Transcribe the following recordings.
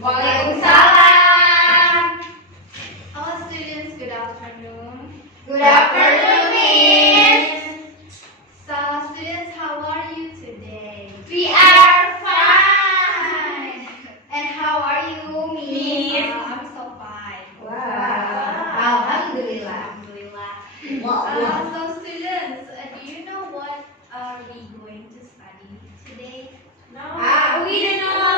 Waalaikumsalam. Hello students, good afternoon. Good afternoon, Miss. So students, how are you today? We are fine. And how are you, Miss? I'm so fine. Wow. Alhamdulillah. Alhamdulillah. Wow. So students, do you know what are we going to study today? We don't know.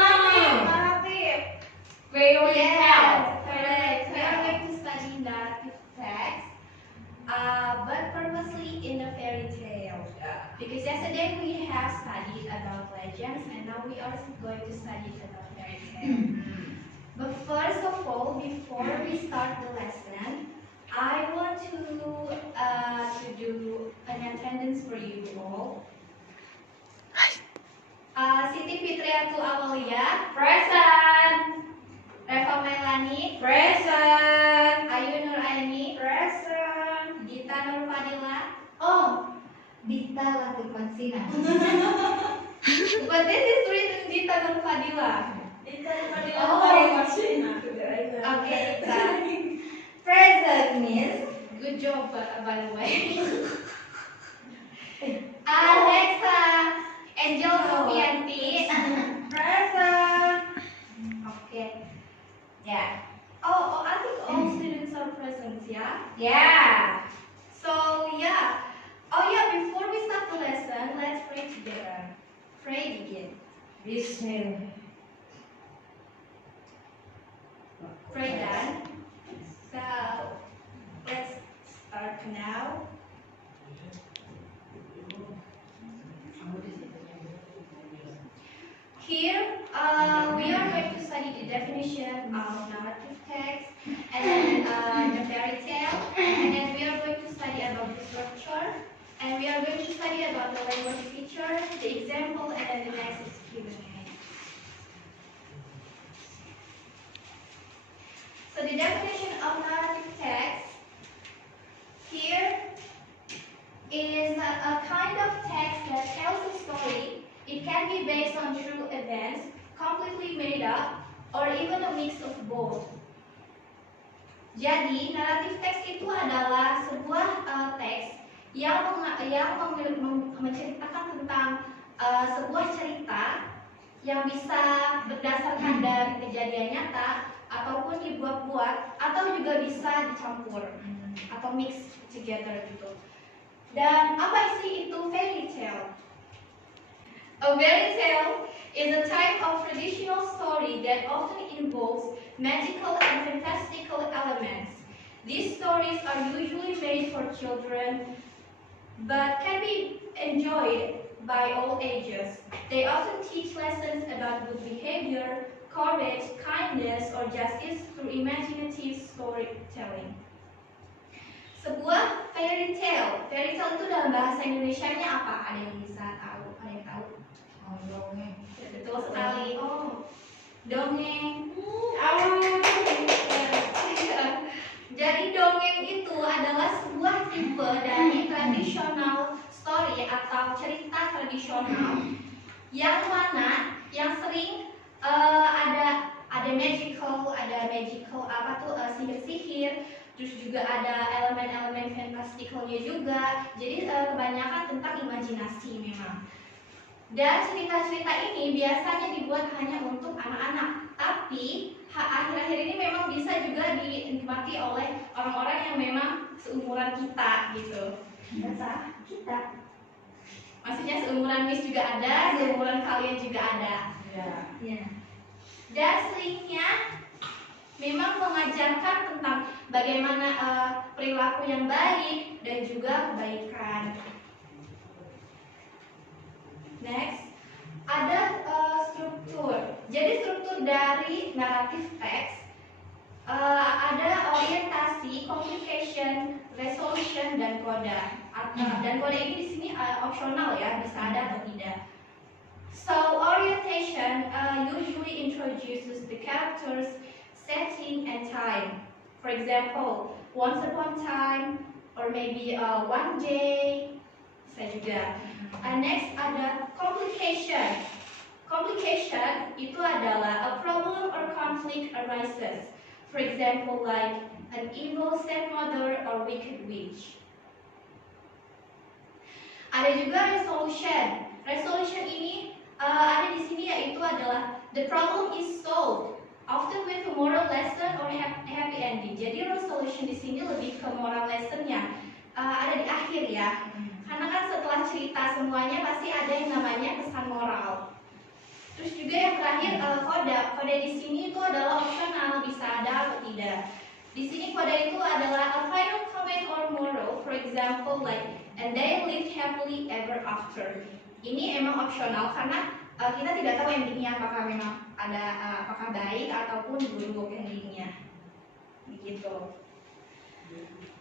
We don't tell. Correct. We are going to study narrative text, but purposely in a fairy tale. Because yesterday we have studied about legends, and now we are going to study about fairy tale. But first of all, before we start the lesson, I want to do an attendance for you all. Siti Fitriatul Amalia, Present. Reva Melani, Present. Ayu Nur Aini, Present. Dita Nur Fadila. Oh, Dita Latifasina. But this is written Dita Nur Fadila. Oh. Okay, Dita. Present, Miss. Good job, by the way. Next, Angel Novianti. Present. Okay. Yeah. Oh, I think all students are present, yeah? Yeah. So, yeah. Oh, yeah, before we start the lesson, let's pray together. Pray begin. Bismillah. Pray done. So, let's start now. Here, we are going to study the definition of narrative text and the fairy tale, and then we are going to study about the structure, and we are going to study about the language feature, the example, and then the next is Q&A. So the definition of narrative text here is a kind of text that tells a story. It can be based on true events, completely made up, or even a mix of both. Jadi, naratif teks itu adalah sebuah teks yang menceritakan tentang sebuah cerita yang bisa berdasarkan dari kejadian nyata ataupun dibuat-buat atau juga bisa dicampur atau mix together gitu. Dan apa sih itu fairy tale? A fairy tale is a type of traditional story that often involves magical and fantastical elements. These stories are usually made for children, but can be enjoyed by all ages. They often teach lessons about good behavior, courage, kindness, or justice through imaginative storytelling. Sebuah fairy tale. Fairy tale itu dalam bahasa Indonesianya apa? Ada yang bisa tahu? Ada yang tahu? Oh, dongeng. Betul sekali. Oh, dongeng. Jadi dongeng itu adalah sebuah tipe dari tradisional story atau cerita tradisional yang mana yang sering ada magical apa tuh sihir-sihir, terus juga ada elemen-elemen fantastikalnya juga. Jadi kebanyakan tentang imajinasi memang. Dan cerita-cerita ini biasanya dibuat hanya untuk anak-anak, tapi akhir-akhir ini memang bisa juga dinikmati oleh orang-orang yang memang seumuran kita gitu. Biasa kita. Maksudnya seumuran Miss juga ada, seumuran kalian juga ada. Ya. Dan seringnya memang mengajarkan tentang bagaimana perilaku yang baik dan juga kebaikan. Next, ada struktur. Jadi struktur dari naratif teks ada orientasi, complication, resolution, dan kode. Dan kode ini di sini opsional ya, bisa ada atau tidak. So orientation usually introduces the characters, setting, and time. For example, once upon a time, or maybe one day, bisa juga. Next ada complication. Complication itu adalah a problem or conflict arises. For example, like an evil stepmother or wicked witch. Ada juga resolution. Resolution ini ada di sini, yaitu adalah the problem is solved, often with a moral lesson or happy ending. Jadi resolution di sini lebih ke moral lessonnya ada di akhir ya. Karena kan setelah cerita semuanya pasti ada yang namanya pesan moral. Terus juga yang terakhir kode di sini itu adalah opsional, bisa ada atau tidak. Di sini kode itu adalah a final comment or moral, for example like and they lived happily ever after. Ini emang opsional karena kita tidak tahu endingnya apakah memang ada apakah baik ataupun buruk endingnya. Begitu.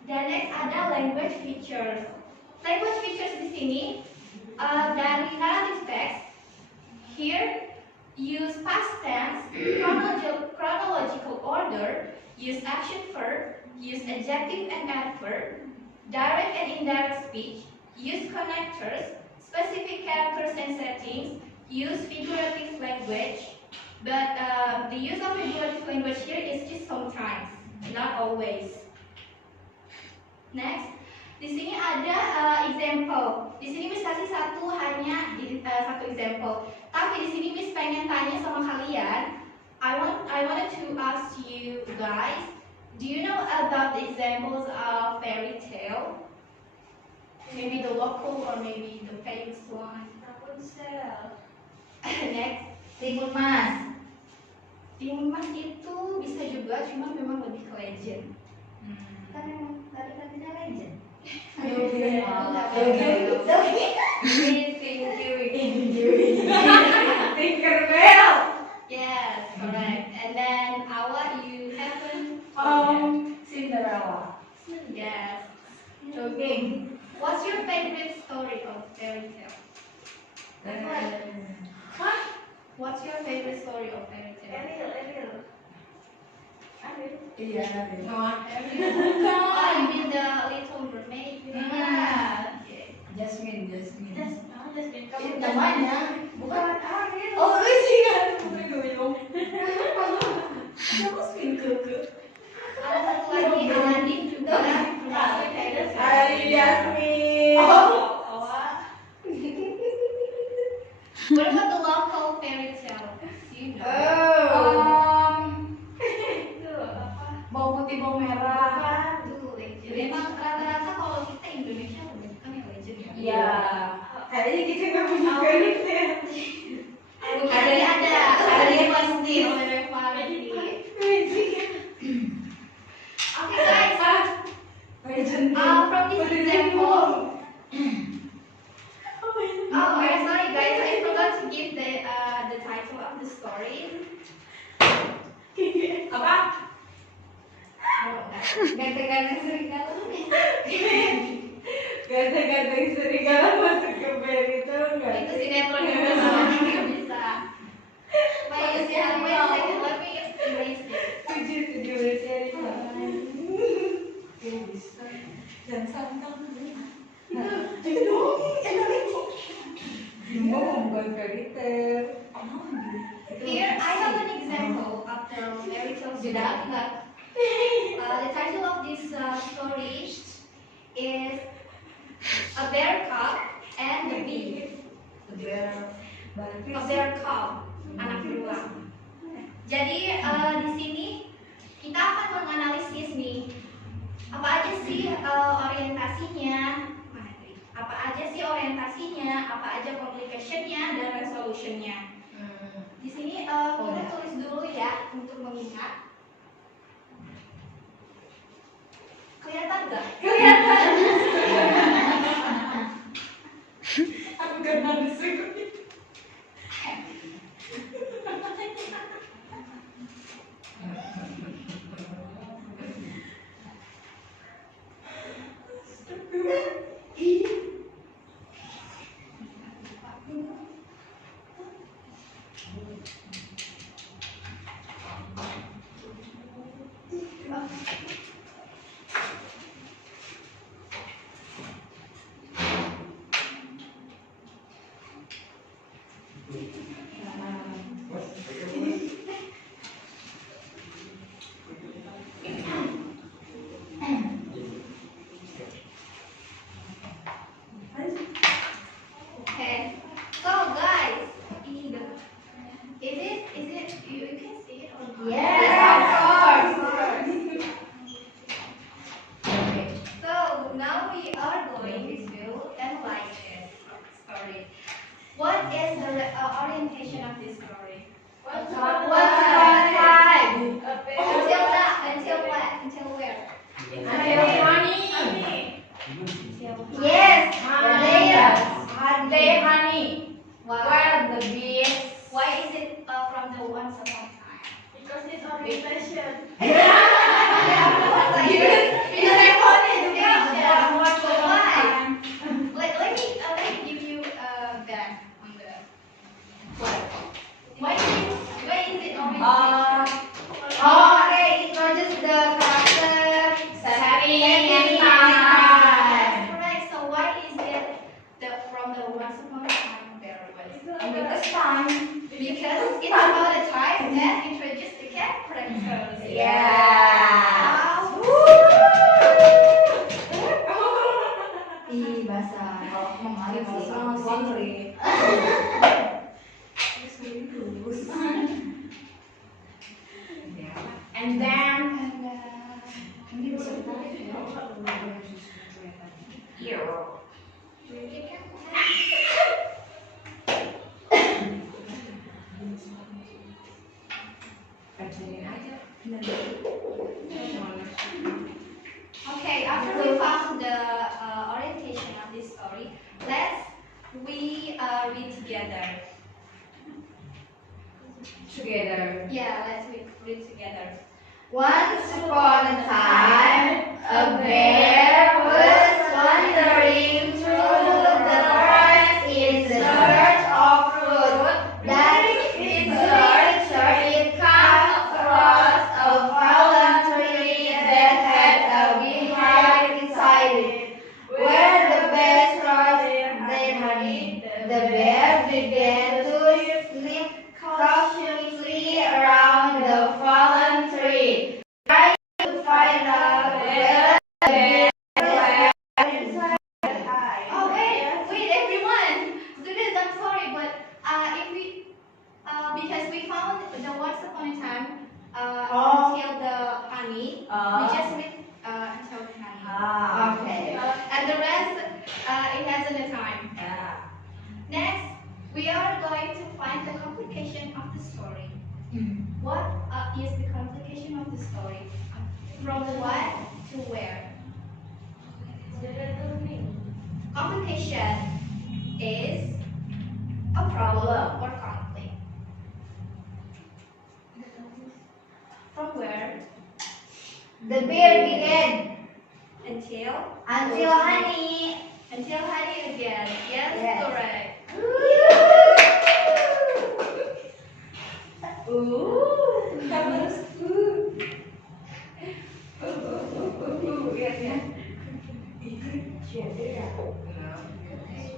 Dan next ada language features. Language features di sini dari narrative text. Here, use past tense, chronological order, use action verb, use adjective and adverb, direct and indirect speech, use connectors, specific characters and settings, use figurative language. But the use of figurative language here is just sometimes, not always. Next, di sini ada example. Di sini Miss kasih satu example. Tapi di sini Miss pengen tanya sama kalian. I wanted to ask you guys, do you know about the examples of fairy tale? Maybe the local or maybe the famous one. Rapunzel. Next, Timun Mas. Timun Mas itu bisa juga, cuma memang lebih ke legend. Kan memang tadi-tadinya legend. Tinkerbell. Yes, correct. And then Awa, you haven't. Cinderella. Yes. Jogging. What's your favorite story of fairy tale? What's your favorite story of fairy tale? Ariel. Iya, Noah. Oh, you mean the Little Mermaid? Okay. Jasmine. Kamu Namanya bukan Ariel. Oh, sih kan, putri duyung. Jasmine Keke. Ada satu lagi Aladdin juga. Termasuk fairy tale. Hai Jasmine. What about the local fairy tale? Do you know? Itu apa? Bau putih bau merah. Itu legend. Memang rata-rata kalau kita Indonesia kebanyakan yang legend ya. Iya. Kayaknya kita nggak punya fairy tale. Ada yang pasti. Okay guys, from this example. Oh, sorry guys, I forgot to give the title of the story. Apa? Ganteng-ganteng serigala. Ganteng-ganteng serigala masuk ke fairy tale nggak? Itu sinetron yang nggak bisa. Wait, let me erase it. Tujuh seri. Bisa. Dan santang. Bukan fairy tale. Here I have an example of the fairy tale story. The title of this story is A Bear Cub and the Bee. A Bear Cub, anak beruang. Jadi di sini kita akan menganalisis nih apa aja sih orientasinya, apa aja complication-nya dan resolution-nya. Di sini kita tulis dulu ya untuk mengingat. Kelihatan nggak? Kelihatan. Aku kena disuruh. this story? Once upon a time. Until that, until what? Until where? Yes, They honey. Wow. Where the bees? Why is it from the once upon a time? Because it's orientation. Because I called it Yeah, education. once But upon a why? time. Let me give you back on the why is it orientation? okay, introduce the character Setting and and time. Correct. So why is it from the once upon a time there was? Because time. Because it's about a time that introduced the characters. Yeah. Wow. Ih, basah. Kalau mengalir sih. And then Ini bisa ditarik ya. Okay, after we found the orientation of this story, let's read together. together. Yeah, let's read together. Once upon a time, a bear was wandering through the forest in search of fruit. During its search, it came across a fallen tree that had a beehive inside it. Where the bear crouched their honey, the bear began to slip cautiously around the fallen tree, trying to find out where the bear was inside the hive. Oh wait, everyone! Students, I'm sorry, but if we because we found the once upon a time until the honey, we just read until the honey. Okay. And the rest it hasn't a time. Next, we are going to find the complication of the story. What is the complication of the story? From what to where? Complication is a problem or conflict. From where The bear began until honey. again. Yes, Yes. correct.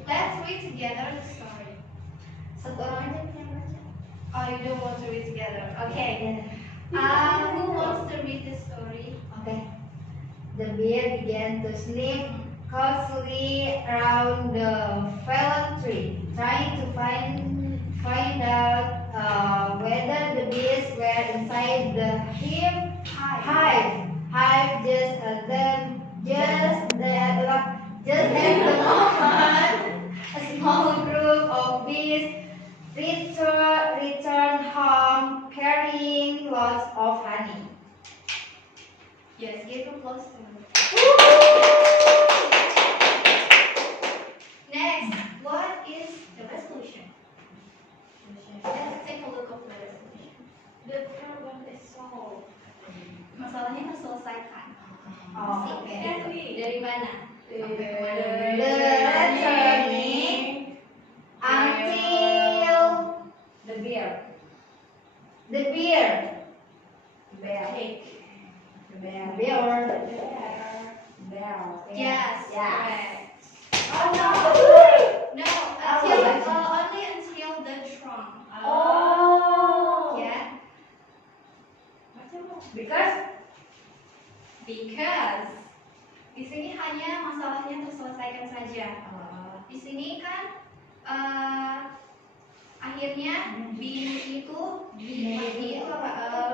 Let's read together the story. Satu orang aja yang baca. Oh, you don't want to read together. Okay. Who wants to read the story? Okay. The bear began to sniff cautiously around the fallen tree, trying to find out whether the bees were inside the hive. Just at the moment, a small group of bees returned home carrying lots of honey. Yes, give applause to me. Next, what is the resolution? Let's take a look of the resolution. The problem is solved. Masalahnya terselesaikan. Oh, Asik, okay. kayak gitu. Dari mana? Sampai kemana? Returning until The beer. the bear. Take. Yes, Yes. correct. Oh no. No, only until the trunk. Oh. Yeah, Because because di sini hanya masalahnya terselesaikan saja. Di sini kan akhirnya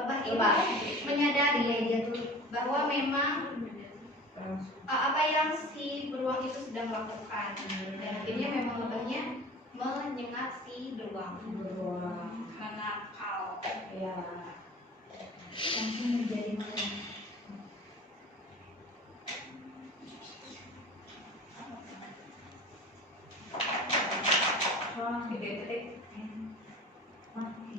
lebah itu menyadari bahwa memang apa yang si beruang itu sedang lakukan, dan akhirnya memang lebahnya menyengat si beruang. Menakal. Ya. Langsung menjadi malam. Gede-gede. Mati.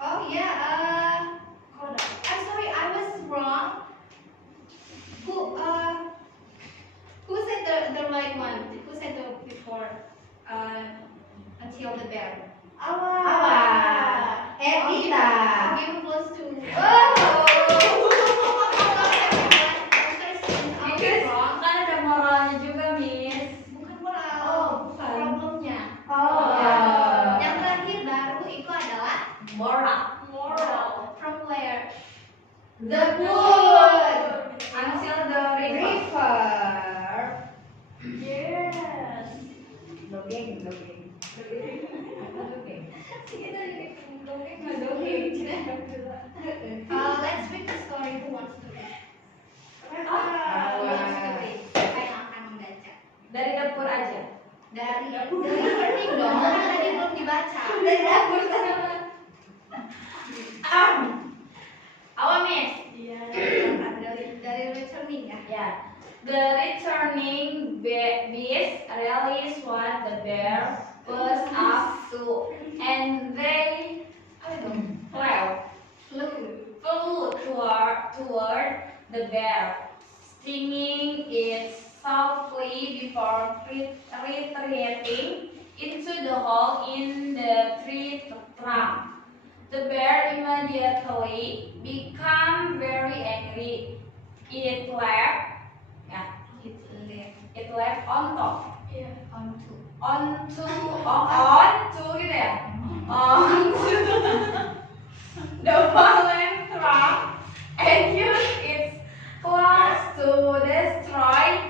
Oh yeah, I'm sorry, I was wrong. Who said the right one? Who said the before? Until the bell. Awak. Evita. Give close to. Oh. Because kan ada moralnya juga, Miss. Bukan moral. Oh, bukan. Problemnya. Oh. Yang terakhir baru itu adalah Moral. moral. From where? The wood. Until the river. River. Yes. Dongeng. Let's read the story. Who wants to read? Who Ah, wants to read? Saya yang akan membaca. dari dapur aja. Dari learning dong, kan tadi belum dibaca. Dari dapur sana. Apa, Miss? Dari returning ya. Yeah. The returning beast realized what the bear was up to, and they flew toward the bear, stinging it softly before retreating into the hole in the tree trunk. The bear immediately became very angry. It left on top. Onto gitu ya. Onto the fallen trunk and used its claws to destroy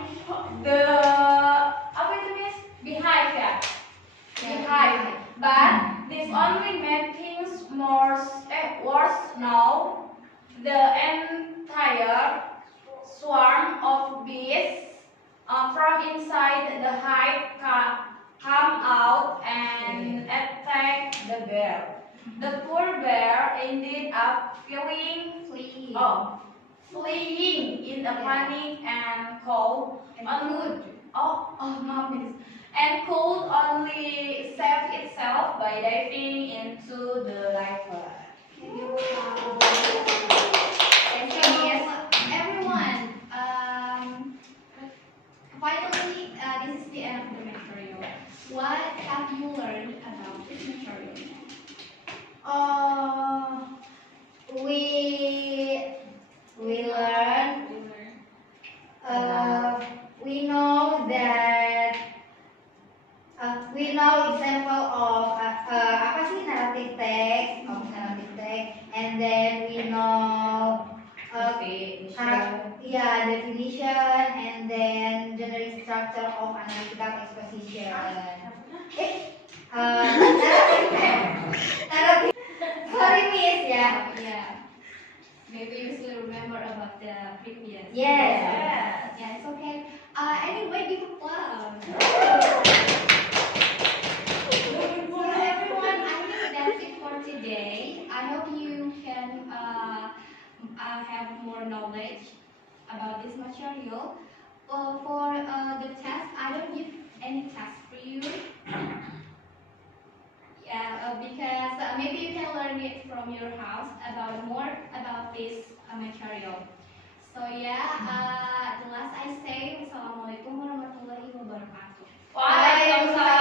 the apa itu, Miss? Beehive ya. Beehive. But this only made things worse now. The entire swarm of bees from inside the hive come out and attack the bear. The poor bear ended up fleeing in a panic and cold and could only save itself by diving into the river. Everyone, finally, this is the end of the material. What have you learned about this material? We learn. We know that. We know example of apa sih narrative text, and then we know definition, and then generic structure of analytical exposition. Narrative. Sorry, Miss, ya. Yeah. Maybe you still remember about the previous. Yes. Yeah, it's okay. Anyway, give applause. So everyone, I think that's it for today. I hope you can have more knowledge about this material. For the test, I don't give any test for you. Yeah, because maybe you can learn it from your house about more about this material. So yeah, the last I say, Wassalamualaikum warahmatullahi wabarakatuh. Waalaikumsalam.